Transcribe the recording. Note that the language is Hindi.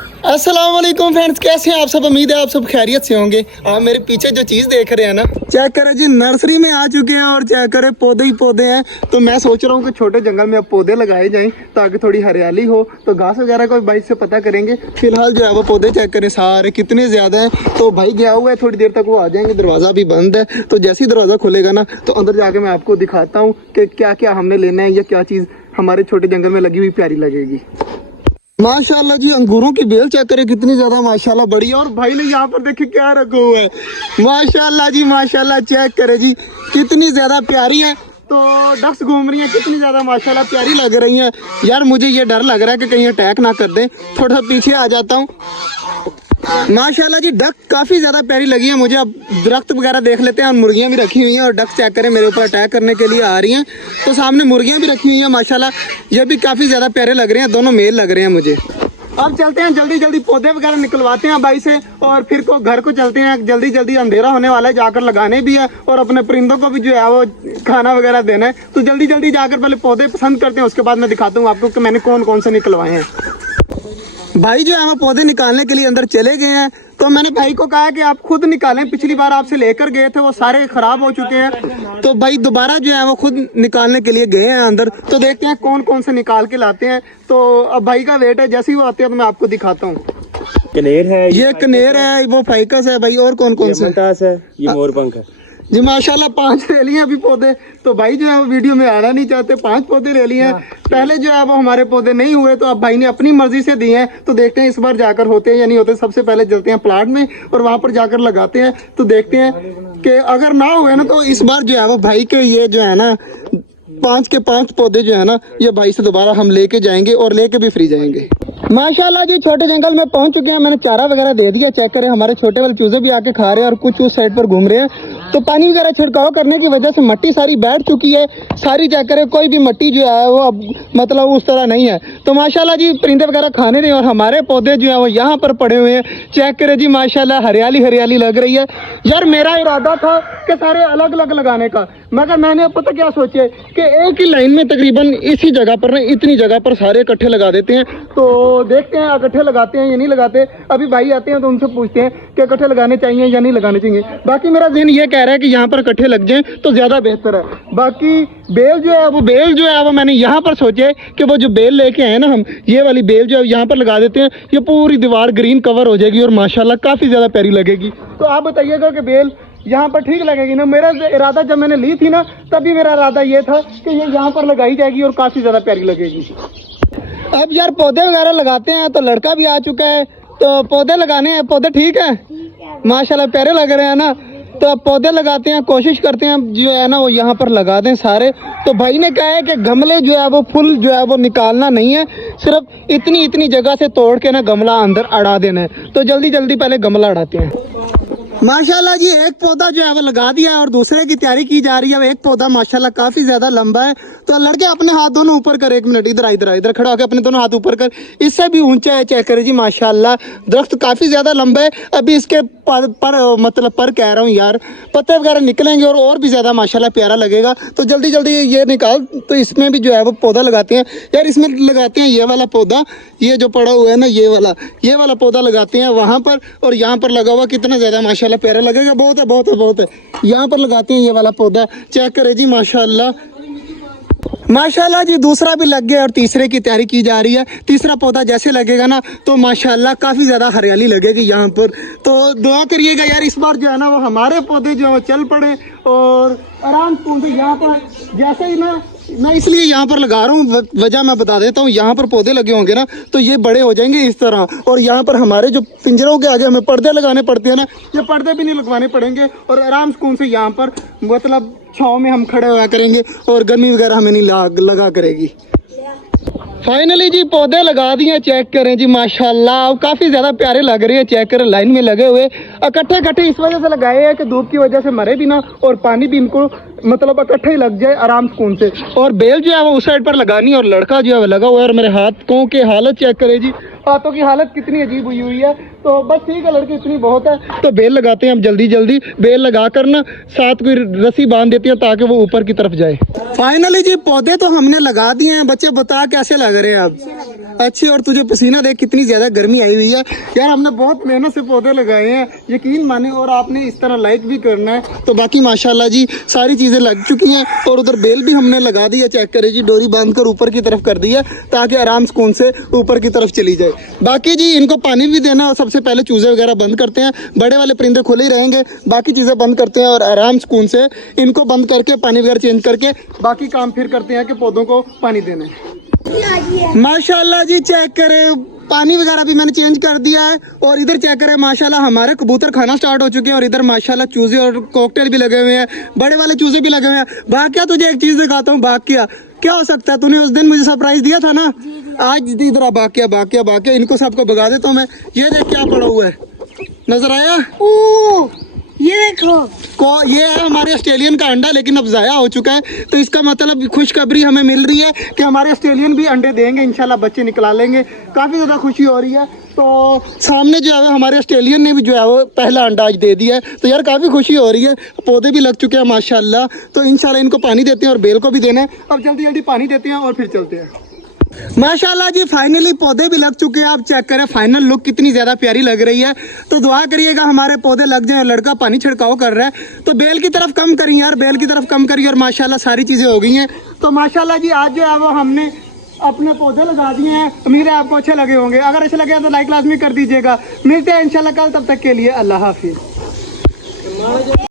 अस्सलाम वालेकुम फ्रेंड्स, कैसे हैं आप सब। उम्मीद है आप सब खैरियत से होंगे। आप मेरे पीछे जो चीज़ देख रहे हैं ना, चेक करें जी, नर्सरी में आ चुके हैं और चेक करें पौधे ही पौधे हैं। तो मैं सोच रहा हूँ कि छोटे जंगल में अब पौधे लगाए जाएं ताकि थोड़ी हरियाली हो। तो घास वगैरह को भाई से पता करेंगे। फिलहाल जो है वो पौधे चेक करें सारे कितने ज़्यादा हैं। तो भाई गया हुआ है, थोड़ी देर तक वो आ जाएंगे। दरवाज़ा भी बंद है, तो जैसे ही दरवाज़ा खुलेगा ना तो अंदर जाके मैं आपको दिखाता हूँ कि क्या क्या हमने लेना है या क्या चीज़ हमारे छोटे जंगल में लगी हुई प्यारी लगेगी। माशाल्लाह जी, अंगूरों की बेल चेक करें कितनी ज्यादा माशाल्लाह बड़ी है। और भाई ने यहाँ पर देखिए क्या रखा हुआ है। माशाल्लाह जी माशाल्लाह, चेक करें जी कितनी ज्यादा प्यारी है। तो डक्स घूम रही हैं कितनी ज्यादा माशाल्लाह प्यारी लग रही हैं। यार मुझे ये डर लग रहा है कि कहीं अटैक ना कर दें। थोड़ा सा पीछे आ जाता हूँ। माशाल्लाह जी, डक काफ़ी ज़्यादा प्यारी लगी है मुझे। अब दरख्त वगैरह देख लेते हैं। और मुर्गियाँ भी रखी हुई हैं और डक चेक करें मेरे ऊपर अटैक करने के लिए आ रही हैं। तो सामने मुर्गियाँ भी रखी हुई हैं माशाल्लाह, ये भी काफ़ी ज़्यादा प्यारे लग रहे हैं। दोनों मेल लग रहे हैं मुझे। अब चलते हैं जल्दी जल्दी पौधे वगैरह निकलवाते हैं भाई से और फिर को घर को चलते हैं। जल्दी जल्दी अंधेरा होने वाला है, जाकर लगाने भी है और अपने परिंदों को भी जो है वो खाना वगैरह देना है। तो जल्दी जल्दी जाकर पहले पौधे पसंद करते हैं, उसके बाद मैं दिखाता हूँ आपको कि मैंने कौन कौन से निकलवाए हैं। भाई जो है वो पौधे निकालने के लिए अंदर चले गए हैं। तो मैंने भाई को कहा कि आप खुद निकालें, पिछली बार आपसे लेकर गए थे वो सारे खराब हो चुके हैं। तो भाई दोबारा जो है वो खुद निकालने के लिए गए हैं अंदर। तो देखते हैं कौन कौन से निकाल के लाते हैं। तो अब भाई का वेट है, जैसे ही वो आते हैं तो मैं आपको दिखाता हूँ। कनेर है, ये कनेर है, वो फाइकस है भाई। और कौन कौन से है, ये मोरपंख है जी। माशाल्लाह 5 ले लिए अभी पौधे। तो भाई जो है वो वीडियो में आना नहीं चाहते, 5 पौधे ले लिए हैं। पहले जो है वो हमारे पौधे नहीं हुए तो अब भाई ने अपनी मर्जी से दिए हैं। तो देखते हैं इस बार जाकर होते हैं या नहीं होते। सबसे पहले चलते हैं प्लाट में और वहां पर जाकर लगाते हैं। तो देखते हैं कि अगर ना हुए ना तो इस बार जो है वो भाई के ये जो है ना 5 के 5 पौधे जो है ना ये भाई से दोबारा हम लेके जाएंगे और लेके भी फ्री जाएंगे। माशाल्लाह जी, छोटे जंगल में पहुंच चुके हैं। मैंने चारा वगैरह दे दिया। चेक करें हमारे छोटे वाले चूजे भी आके खा रहे हैं और कुछ उस साइड पर घूम रहे हैं। तो पानी वगैरह छिड़काव करने की वजह से मिट्टी सारी बैठ चुकी है सारी। चेक करें कोई भी मिट्टी जो है वो अब मतलब उस तरह नहीं है। तो माशाल्लाह जी परिंदे वगैरह खाने नहीं और हमारे पौधे जो है वो यहाँ पर पड़े हुए हैं। चेक करें जी माशाल्लाह, हरियाली हरियाली लग रही है। यार मेरा इरादा था कि सारे अलग अलग लगाने का, मगर मैंने पता क्या सोचे कि एक ही लाइन में तकरीबन इसी जगह पर ना इतनी जगह पर सारे इकट्ठे लगा देते हैं। तो देखते हैं इकट्ठे लगाते हैं या नहीं लगाते। अभी भाई आते हैं तो उनसे पूछते हैं कि इकट्ठे लगाने चाहिए या नहीं लगाने चाहिए। बाकी मेरा ज़हन ये कह रहा है कि यहाँ पर इकट्ठे लग जाएं तो ज़्यादा बेहतर है। बाकी बेल जो है वो मैंने यहाँ पर सोचे कि वो जो बेल लेके आए ना हम, ये वाली बेल जो है यहाँ पर लगा देते हैं। ये पूरी दीवार ग्रीन कवर हो जाएगी और माशाल्लाह काफ़ी ज़्यादा प्यारी लगेगी। तो आप बताइएगा कि बेल यहाँ पर ठीक लगेगी ना। मेरा इरादा जब मैंने ली थी ना तभी मेरा इरादा ये था कि ये यहाँ पर लगाई जाएगी और काफ़ी ज़्यादा प्यारी लगेगी। अब यार पौधे वगैरह लगाते हैं तो लड़का भी आ चुका है। तो पौधे लगाने हैं, पौधे ठीक है माशाल्लाह प्यारे लग रहे हैं ना। तो अब पौधे लगाते हैं, कोशिश करते हैं जो है ना वो यहाँ पर लगा दें सारे। तो भाई ने कहा है कि गमले जो है वो फुल जो है वो निकालना नहीं है, सिर्फ इतनी इतनी जगह से तोड़ के ना गमला अंदर अड़ा देना है। तो जल्दी जल्दी पहले गमला अड़ाते हैं। माशाल्लाह जी, एक पौधा जो है वो लगा दिया और दूसरे की तैयारी की जा रही है। एक पौधा माशाल्लाह काफ़ी ज़्यादा लंबा है। तो लड़के अपने हाथ दोनों ऊपर कर, 1 मिनट इधर इधर खड़ा होकर अपने दोनों हाथ ऊपर कर। इससे भी ऊंचा है, चेक करें जी माशाल्लाह। दरख्त काफ़ी ज़्यादा लंबा है। अभी इसके पर कह रहा हूँ यार, पत्ते वगैरह निकलेंगे और भी ज़्यादा माशाल्लाह प्यारा लगेगा। तो जल्दी जल्दी ये निकाल। तो इसमें भी जो है वो पौधा लगाते हैं यार। इसमें लगाते हैं ये वाला पौधा, ये जो पड़ा हुआ है ना ये वाला पौधा लगाते हैं वहाँ पर। और यहाँ पर लगा हुआ कितना ज़्यादा माशाल्लाह प्यारा लगेगा। बहुत है। यहाँ पर लगाते हैं ये वाला पौधा। चेक करें जी माशाल्लाह जी, दूसरा भी लग गया और तीसरे की तैयारी की जा रही है। तीसरा पौधा जैसे लगेगा ना तो माशाल्लाह काफ़ी ज़्यादा हरियाली लगेगी यहाँ पर। तो दुआ करिएगा यार इस बार जो है ना वो हमारे पौधे जो है वो चल पड़े और आराम से यहाँ पर जैसे ही ना मैं इसलिए यहाँ पर लगा रहा हूँ, वजह मैं बता देता हूँ। यहाँ पर पौधे लगे होंगे ना तो ये बड़े हो जाएंगे इस तरह। और यहाँ पर हमारे जो पिंजरों के आगे हमें पर्दे लगाने पड़ते हैं ना, ये पर्दे भी नहीं लगवाने पड़ेंगे और आराम सुकून से यहाँ पर मतलब छाँव में हम खड़े हुआ करेंगे और गर्मी वगैरह हमें नहीं लगा करेगी। फाइनली जी पौधे लगा दिए। चेक करें जी माशाल्लाह, काफ़ी ज़्यादा प्यारे लग रहे हैं। चेक करें लाइन में लगे हुए इकट्ठे इस वजह से लगाए हैं कि धूप की वजह से मरे भी ना और पानी भी इनको मतलब इकट्ठा ही लग जाए आराम सुकून से। और बेल जो है वो उस साइड पर लगानी है और लड़का जो है वो लगा हुआ है। और मेरे हाथों की हालत चेक करे जी, हाथों की हालत कितनी अजीब हुई हुई है। तो बस ठीक है, लड़के इतनी बहुत है। तो बेल लगाते हैं हम जल्दी जल्दी, बेल लगा कर ना साथ कोई रस्सी बांध देती है ताकि वो ऊपर की तरफ जाए। फाइनली जी पौधे तो हमने लगा दिए हैं। बच्चे बता कैसे लग रहे हैं अब? अच्छे। और तुझे पसीना देख कितनी ज्यादा गर्मी आई हुई है यार। हमने बहुत मेहनत से पौधे लगाए हैं, यकीन माने। और आपने इस तरह लाइक भी करना है। तो बाकी माशाल्लाह जी सारी चीजें लग चुकी हैं। और उधर बेल भी हमने लगा दी है, चेक करे जी, डोरी बांध कर ऊपर की तरफ कर दी है ताकि आराम सुकून से ऊपर की तरफ चली जाए। बाकी जी इनको पानी भी देना। और सबसे पहले चूजे वगैरह बंद करते हैं, बड़े वाले परिंदे खुले ही रहेंगे, बाकी चीजें बंद करते हैं और आराम सुकून से इनको बंद करके पानी वगैरह चेंज करके बाकी काम फिर करते हैं कि पौधों को पानी देना है। माशाल्लाह जी चेक करें, पानी वगैरह भी मैंने चेंज कर दिया है। और इधर चेक करें माशाल्लाह हमारे कबूतर खाना स्टार्ट हो चुके हैं। और इधर माशाल्लाह चूजे और कॉकटेल भी लगे हुए हैं, बड़े वाले चूजे भी लगे हुए हैं। बाकिया तुझे एक चीज दिखाता हूँ। बाकिया क्या हो सकता है? तूने उस दिन मुझे सरप्राइज दिया था ना, आज इधर आ। बाकिया बाकिया बाकिया, इनको सबको भगा देता हूँ मैं। ये देख क्या पड़ा हुआ है, नजर आया? ये देखो ये है हमारे ऑस्ट्रेलियन का अंडा, लेकिन अब ज़ाया हो चुका है। तो इसका मतलब खुशखबरी हमें मिल रही है कि हमारे ऑस्ट्रेलियन भी अंडे देंगे इंशाल्लाह, बच्चे निकला लेंगे। काफ़ी ज़्यादा खुशी हो रही है। तो सामने जो है हमारे ऑस्ट्रेलियन ने भी जो है वो पहला अंडा आज दे दिया है। तो यार काफ़ी खुशी हो रही है। पौधे भी लग चुके हैं माशाल्लाह। तो इंशाल्लाह इनको पानी देते हैं और बेल को भी देना है। अब जल्दी जल्दी पानी देते हैं और फिर चलते हैं। माशाल्लाह जी फाइनली पौधे भी लग चुके हैं। आप चेक करें फाइनल लुक कितनी ज़्यादा प्यारी लग रही है। तो दुआ करिएगा हमारे पौधे लग जाएं। लड़का पानी छिड़काव कर रहा है। तो बेल की तरफ कम करिए यार, बेल की तरफ कम करिए। और माशाल्लाह सारी चीज़ें हो गई हैं। तो माशाल्लाह जी आज जो है वो हमने अपने पौधे लगा दिए हैं। उम्मीद है आपको अच्छे लगे होंगे। अगर अच्छे लगे तो लाइक लाजमी कर दीजिएगा। मिलते हैं इंशाल्लाह कल, तब तक के लिए अल्लाह हाफिज़।